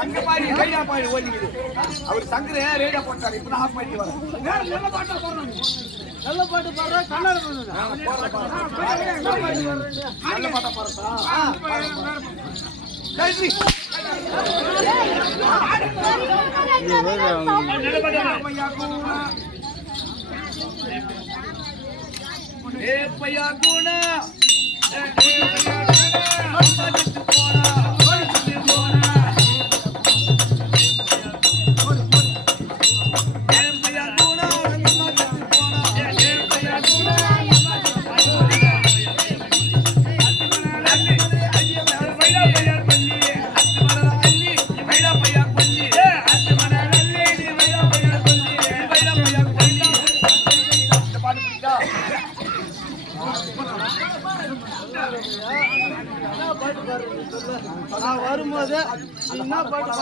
அங்க பாடி ரேடியா பாடி ஓடிக்குது. அவர் சங்கரே ரேடியா போட்டாரு. இப்ப ஆஃப் பண்ணி வர. நல்ல பாட்டா போறாங்க. நல்ல பாட்டு பாடுறா கண்ணால பண்ணுங்க. நல்ல பாட்டா பாடுறா. நன்றி. ஏ பையா குணா வரும்போது என்ன பாட்டு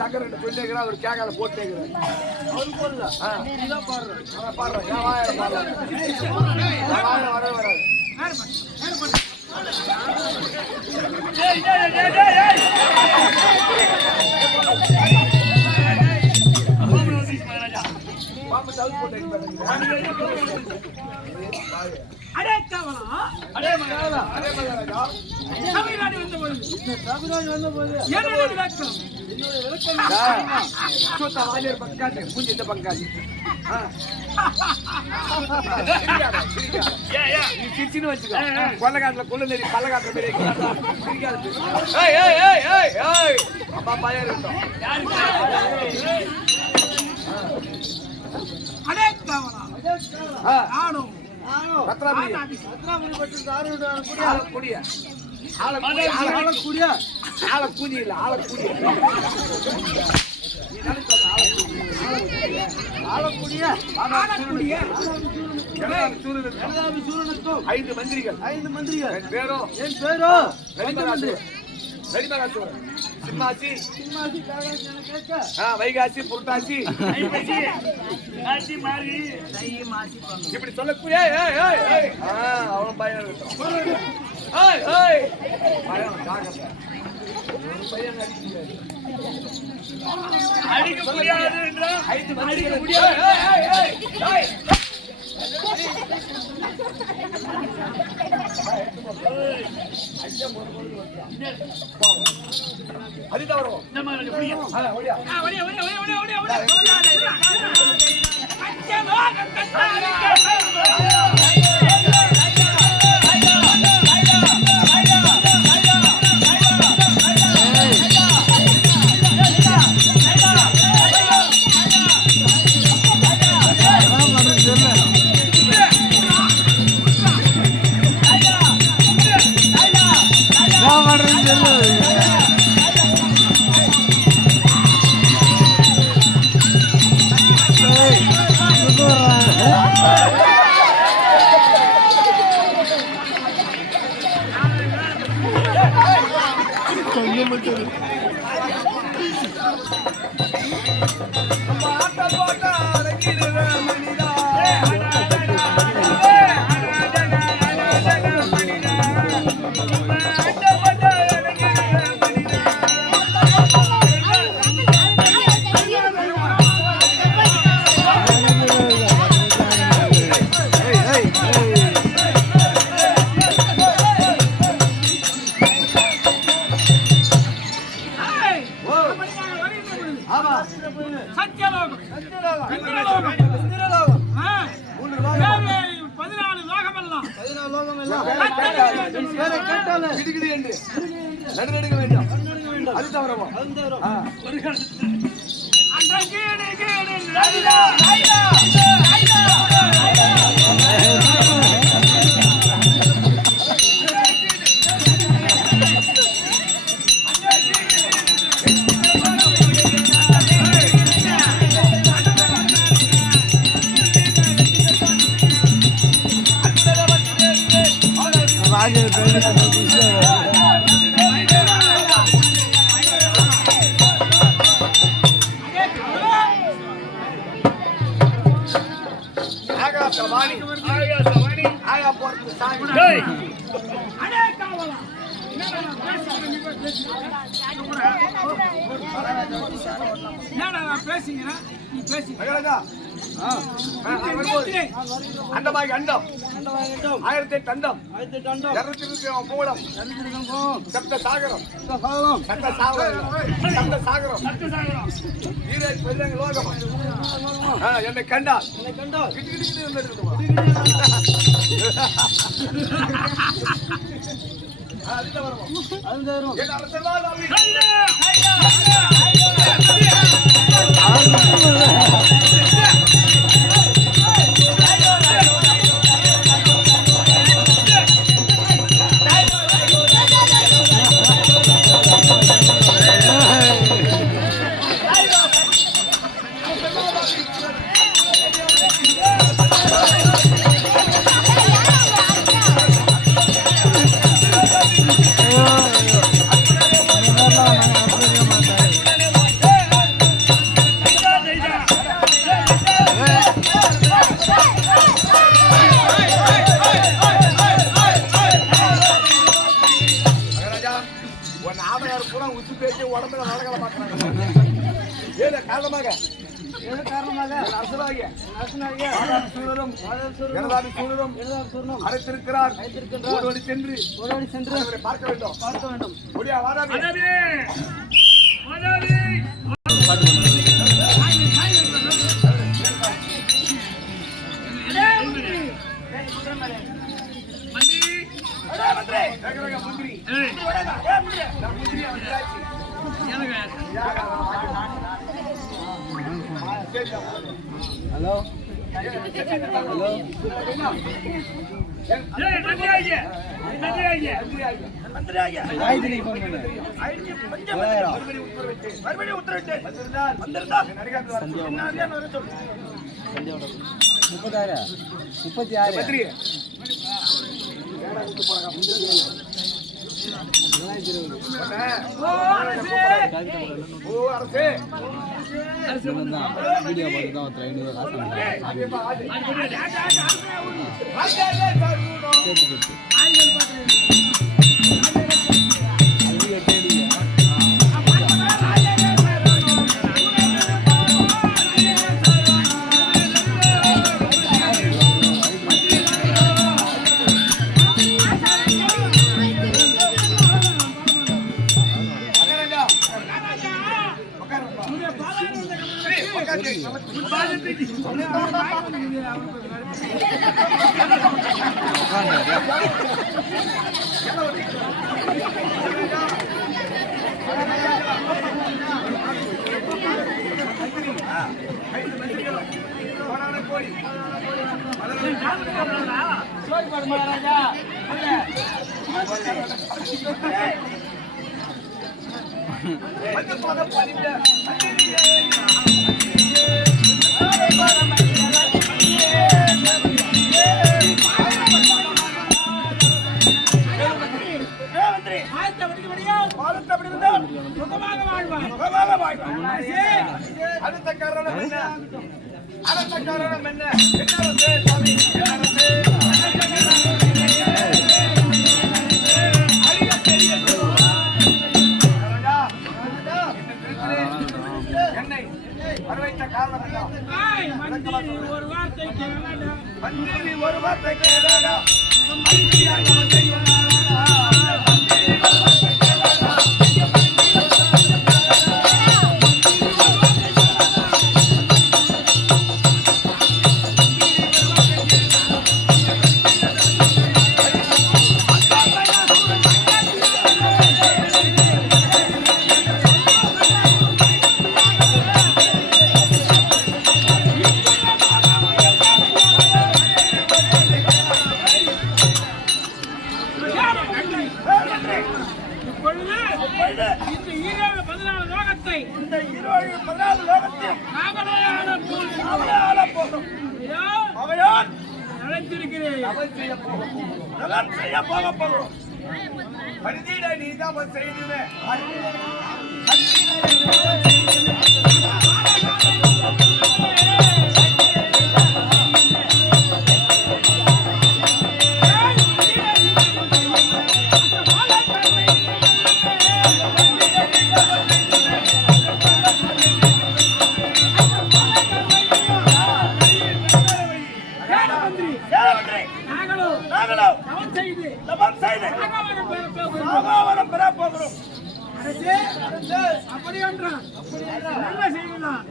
சக்கரை சொல்லிக்கிறேன். அவர் கேட்காத போட்டேங்கிறார். அவரு போடல நீதான் பாடுறேன். பாடுறேன் வரவே வராது. பாம்பு தவிர்த்து போட்டு கொள்ளக்காட்டுல கொள்ள நெறி பள்ளக்காட்டுல அப்பா பயம் இருக்கட்டும். ஐந்து மந்திரிகள் என் பேரோ சிம்மாசி வைகாசி புரட்டாசி இப்படி சொல்லக்கூடிய அவ்வளவு பயம் இருக்கட்டும். அடிக்க முடியாது அதுதான் வரும். நடுநடுங்க வேண்டும். அது தவறவா பேசிங்க நீ பேசி அண்டமாகி அண்டம் 1008 அண்டம் 220 மூலம் சப்த சாகரம் சப்த சாகரம் ஈரேல் பெருங்க லோகம் என்னை கண்டால் அழைத்திருக்கிறார் ஓடோடி சென்று பார்க்க வேண்டும் ஹலோ ஹலோ வீடியோ அடுத்த காரணம் என்ன? என்னை வரவைத்த காரணம் என்ன? ஒரு வார்த்தை கேளாடா நாங்களும் தவம் செய்து சாகாவரம் பெற போகிறோம். அப்படி என்றான் நல்ல செய்யலாம்.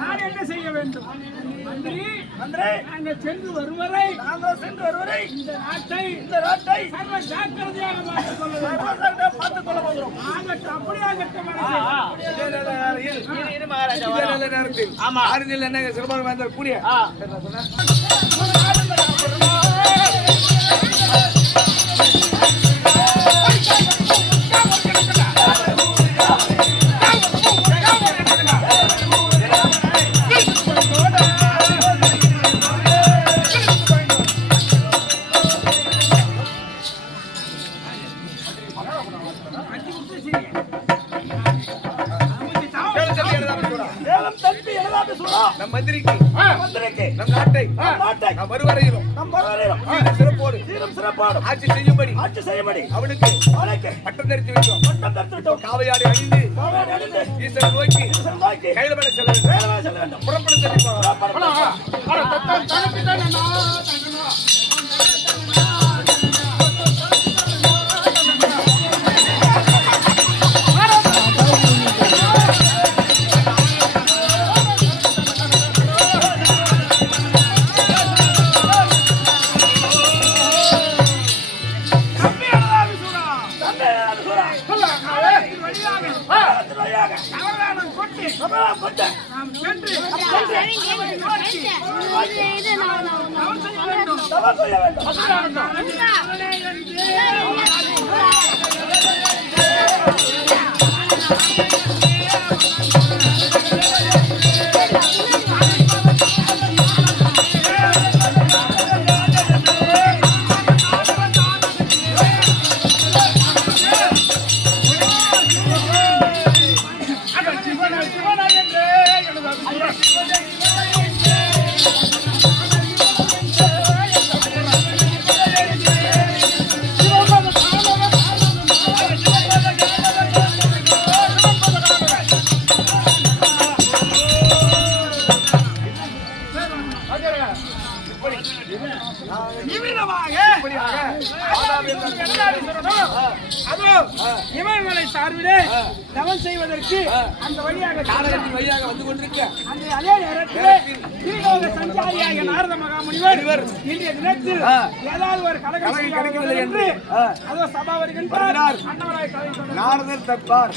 நான் என்ன செய்ய வேண்டும்? மந்திரி நாங்கள் சென்று வருவரை இந்த நாட்டை சர்வ ஜாக்கிரதையாக பார்த்துக் கொள்ள போகிறோம். அப்படியாகட்டும். சிறப்பாக வந்தார் கூடிய நம் மந்திரிக்கு நம் நாட்டை நம் வருவரையிலும் சிறப்போடு ஆட்சி செய்யும்படி அவனுக்கு பட்டம் தரித்து விட்டோம். காவையாடை அணிந்து ஈஸ்வரன் நோக்கி கைலமட செல்ல வேண்டும். புறப்பட இமயமலை சார்பிலே தவம் செய்வதற்கு அந்த வழியாக வந்து கொண்டிருக்க அதே நேரத்தில் ஸ்ரீலோக சஞ்சாரியாக நாரத மகாமுனிவர் இன்றைய தினத்தில் ஏதாவது ஒரு கலகம் கிடைக்கவில்லை என்று அதோ சபா வருகின்றார். நாரதர் தப்பார்.